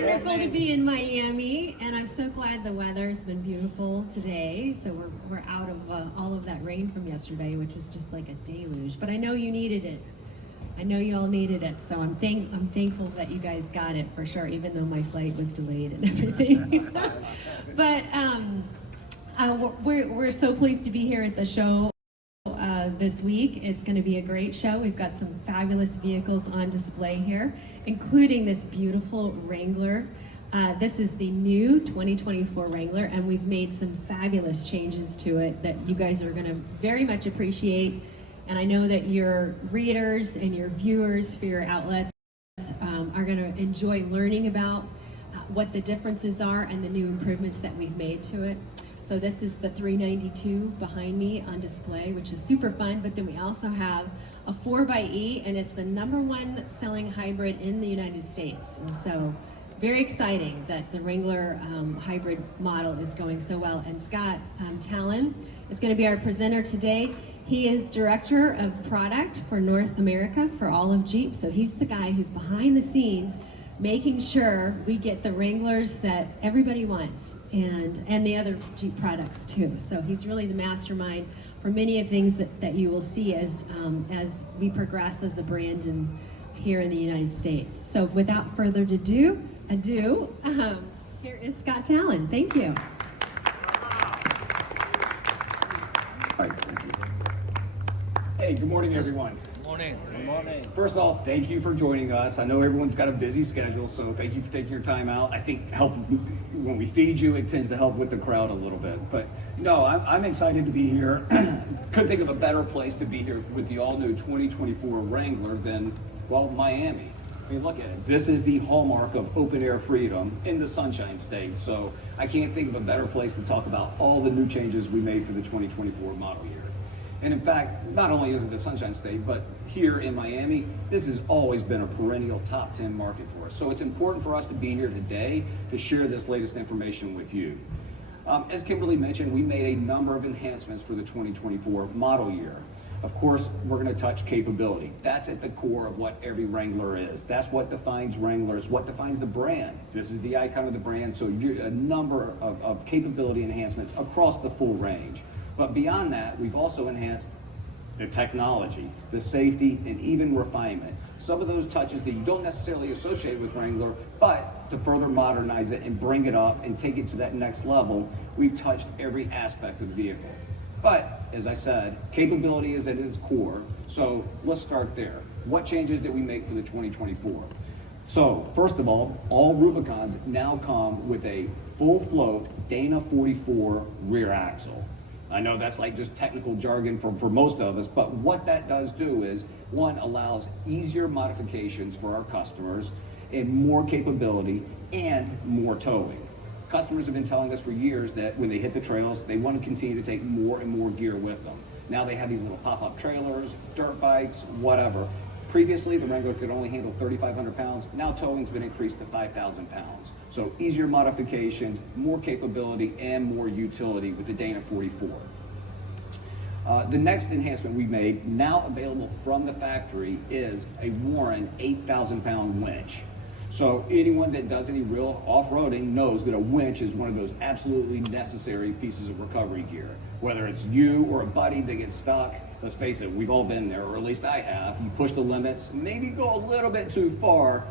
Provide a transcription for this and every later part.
Wonderful to be in Miami, and I'm so glad the weather's been beautiful today. So we're out of all of that rain from yesterday, which was just like a deluge. But I know you needed it. I know you all needed it. So I'm thankful that you guys got it for sure, even though my flight was delayed and everything. But we're so pleased to be here at the show. This week. It's going to be a great show. We've got some fabulous vehicles on display here, including this beautiful Wrangler. This is the new 2024 Wrangler, and we've made some fabulous changes to it that you guys are going to very much appreciate. And I know that your readers and your viewers for your outlets are going to enjoy learning about what the differences are and the new improvements that we've made to it. So this is the 392 behind me on display, which is super fun, but then we also have a 4xe, and it's the #1 selling hybrid in the United States. And so very exciting that the Wrangler hybrid model is going so well. And Scott Talon is going to be our presenter today. He is Director of Product for North America for all of Jeep. So he's the guy who's behind the scenes making sure we get the Wranglers that everybody wants, and the other Jeep products too. So he's really the mastermind for many of things that you will see as we progress as a brand here in the United States. So without further ado, here is Scott Talon. Thank you. Hi, thank you. Hey, good morning, everyone. Good morning. First of all, thank you for joining us. I know everyone's got a busy schedule, so thank you for taking your time out. I think when we feed you, it tends to help with the crowd a little bit. But no, I'm excited to be here. Couldn't think of a better place to be here with the all-new 2024 Wrangler than, well, Miami. I mean, look at it. This is the hallmark of open-air freedom in the Sunshine State. So I can't think of a better place to talk about all the new changes we made for the 2024 model year. And in fact, not only is it the Sunshine State, but here in Miami, this has always been a perennial top 10 market for us. So it's important for us to be here today to share this latest information with you. As Kimberly mentioned, we made a number of enhancements for the 2024 model year. Of course, we're going to touch capability. That's at the core of what every Wrangler is. That's what defines Wranglers, what defines the brand. This is the icon of the brand, so a number of capability enhancements across the full range. But beyond that, we've also enhanced the technology, the safety, and even refinement. Some of those touches that you don't necessarily associate with Wrangler, but to further modernize it and bring it up and take it to that next level, we've touched every aspect of the vehicle. But, as I said, capability is at its core, so let's start there. What changes did we make for the 2024? So, first of all Rubicons now come with a full float Dana 44 rear axle. I know that's like just technical jargon for most of us, but what that does do is, one, allows easier modifications for our customers and more capability and more towing. Customers have been telling us for years that when they hit the trails, they want to continue to take more and more gear with them. Now they have these little pop-up trailers, dirt bikes, whatever. Previously, the Wrangler could only handle 3,500 pounds. Now towing's been increased to 5,000 pounds. So easier modifications, more capability, and more utility with the Dana 44. The next enhancement we made, now available from the factory, is a Warren 8,000-pound winch. So anyone that does any real off-roading knows that a winch is one of those absolutely necessary pieces of recovery gear. Whether it's you or a buddy that gets stuck, let's face it, we've all been there, or at least I have. You push the limits, maybe go a little bit too far.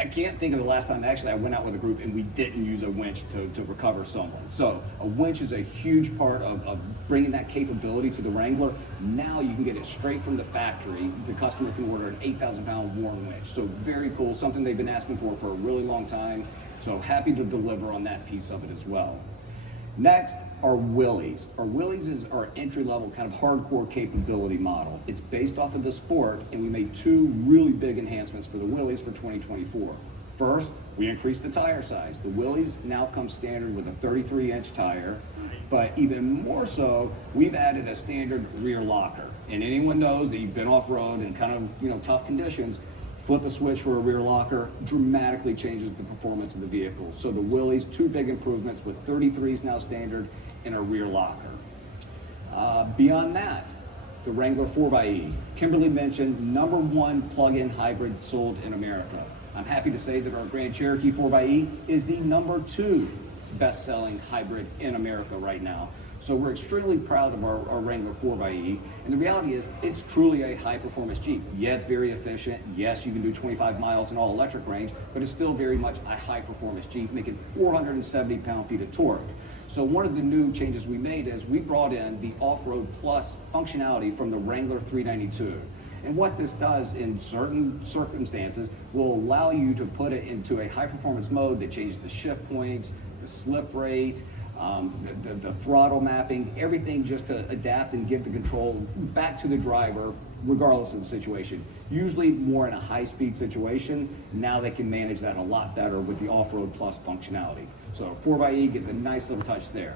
I can't think of the last time actually I went out with a group and we didn't use a winch to recover someone. So a winch is a huge part of bringing that capability to the Wrangler. Now you can get it straight from the factory. The customer can order an 8,000-pound Warren winch. So very cool, something they've been asking for a really long time. So happy to deliver on that piece of it as well. Next are Willys. Our Willys is our entry-level kind of hardcore capability model. It's based off of the Sport, and we made two really big enhancements for the Willys for 2024. First, we increased the tire size. The Willys now come standard with a 33-inch tire, but even more so, we've added a standard rear locker. And anyone knows that you've been off-road in kind of tough conditions, flip a switch for a rear locker, dramatically changes the performance of the vehicle. So the Willys, two big improvements with 33s now standard and a rear locker. Beyond that, the Wrangler 4xe. Kimberly mentioned #1 plug-in hybrid sold in America. I'm happy to say that our Grand Cherokee 4xe is the #2 best-selling hybrid in America right now. So we're extremely proud of our Wrangler 4xe, and the reality is it's truly a high-performance Jeep. Yeah, it's very efficient. Yes, you can do 25 miles in all-electric range, but it's still very much a high-performance Jeep, making 470 pound-feet of torque. So one of the new changes we made is we brought in the Off-Road Plus functionality from the Wrangler 392. And what this does in certain circumstances will allow you to put it into a high-performance mode that changes the shift points, the slip rate, the throttle mapping, everything just to adapt and give the control back to the driver regardless of the situation. Usually more in a high-speed situation, now they can manage that a lot better with the Off-Road Plus functionality. So 4xe gives a nice little touch there.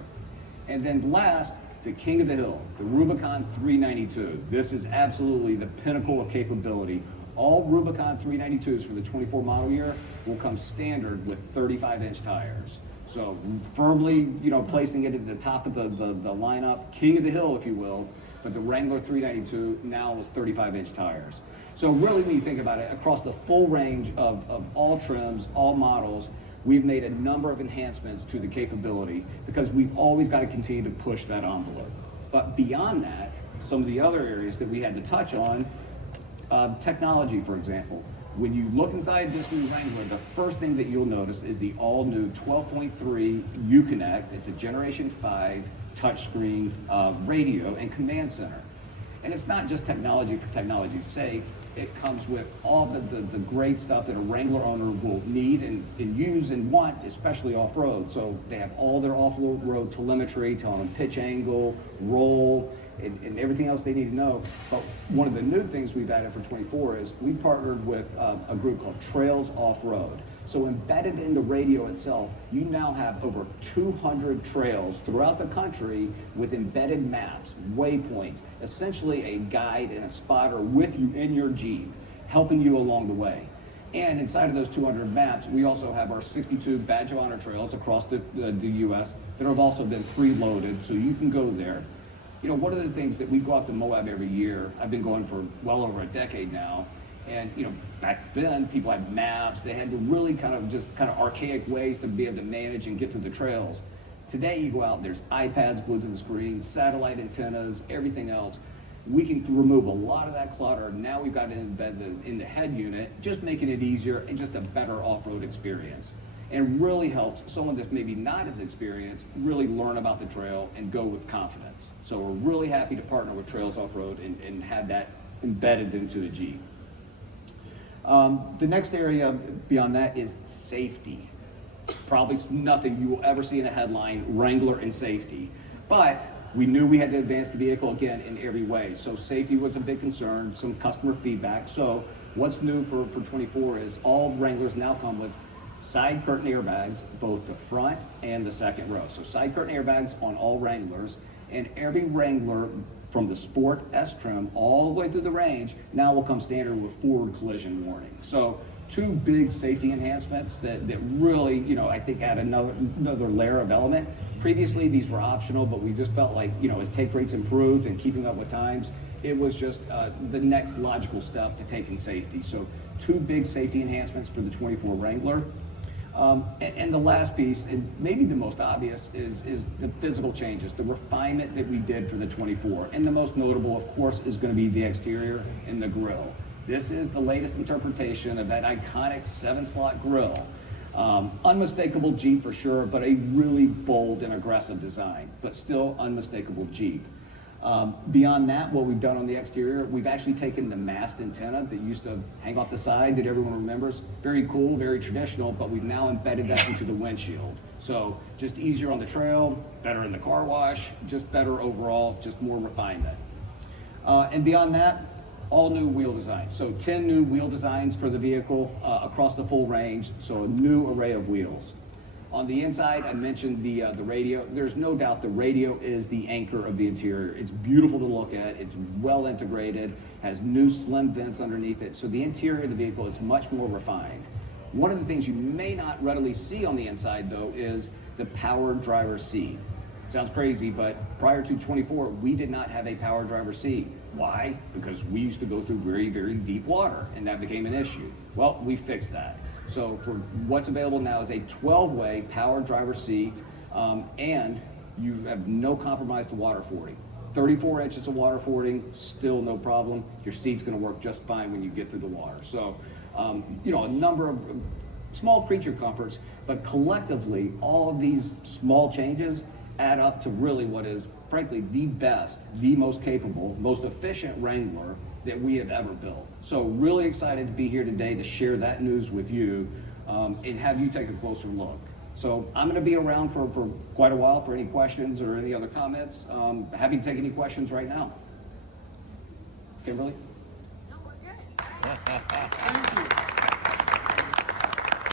And then last, the king of the hill, the Rubicon 392. This is absolutely the pinnacle of capability. All Rubicon 392s for the 24 model year will come standard with 35-inch tires. So firmly, placing it at the top of the lineup, king of the hill, if you will. But the Wrangler 392 now is 35-inch tires. So really, when you think about it, across the full range of all trims, all models, we've made a number of enhancements to the capability because we've always got to continue to push that envelope. But beyond that, some of the other areas that we had to touch on, technology, for example. When you look inside this new Wrangler, the first thing that you'll notice is the all-new 12.3 Uconnect. It's a Generation 5 touchscreen radio and command center. And it's not just technology for technology's sake. It comes with all the great stuff that a Wrangler owner will need and use and want, especially off-road. So they have all their off-road telemetry, telling them pitch angle, roll, and everything else they need to know. But one of the new things we've added for 24 is we partnered with a group called Trails Off-Road. So embedded in the radio itself, you now have over 200 trails throughout the country with embedded maps, waypoints, essentially a guide and a spotter with you in your Jeep, helping you along the way. And inside of those 200 maps, we also have our 62 Badge of Honor trails across the U.S. that have also been preloaded, so you can go there. One of the things that we go out to Moab every year, I've been going for well over a decade now, and back then people had maps, they had to really kind of archaic ways to be able to manage and get to the trails. Today you go out, there's iPads glued to the screen, satellite antennas, everything else. We can remove a lot of that clutter. Now we've got it embedded in the head unit, just making it easier and just a better off-road experience. And really helps someone that's maybe not as experienced really learn about the trail and go with confidence. So we're really happy to partner with Trails Off-Road and have that embedded into the Jeep. The next area beyond that is safety. Probably nothing you will ever see in a headline, Wrangler and safety. But we knew we had to advance the vehicle again in every way. So safety was a big concern, some customer feedback. So what's new for 24 is all Wranglers now come with side curtain airbags, both the front and the second row. So side curtain airbags on all Wranglers, and every Wrangler from the Sport S trim all the way through the range now will come standard with forward collision warning. So two big safety enhancements that really, I think add another layer of element. Previously, these were optional, but we just felt like, as take rates improved and keeping up with times, it was just the next logical step to take in safety. So two big safety enhancements for the 24 Wrangler. And the last piece, and maybe the most obvious, is the physical changes, the refinement that we did for the 24. And the most notable, of course, is going to be the exterior and the grille. This is the latest interpretation of that iconic 7-slot grille. Unmistakable Jeep for sure, but a really bold and aggressive design, but still unmistakable Jeep. Beyond that, what we've done on the exterior, we've actually taken the mast antenna that used to hang off the side that everyone remembers. Very cool, very traditional, but we've now embedded that into the windshield. So just easier on the trail, better in the car wash, just better overall, just more refinement. And beyond that, all new wheel designs. So 10 new wheel designs for the vehicle across the full range, so a new array of wheels. On the inside, I mentioned the radio. There's no doubt the radio is the anchor of the interior. It's beautiful to look at. It's well integrated, has new slim vents underneath it. So the interior of the vehicle is much more refined. One of the things you may not readily see on the inside, though, is the power driver's seat. Sounds crazy, but prior to 24, we did not have a power driver's seat. Why? Because we used to go through very, very deep water, and that became an issue. Well, we fixed that. So for what's available now is a 12-way power driver seat, and you have no compromise to water fording. 34 inches of water fording, still no problem. Your seat's gonna work just fine when you get through the water. So, you know, a number of small creature comforts, but collectively, all of these small changes add up to really what is, frankly, the best, the most capable, most efficient Wrangler that we have ever built. So really excited to be here today to share that news with you and have you take a closer look. So I'm going to be around for quite a while for any questions or any other comments. Happy to take any questions right now. Kimberly? No, we're good.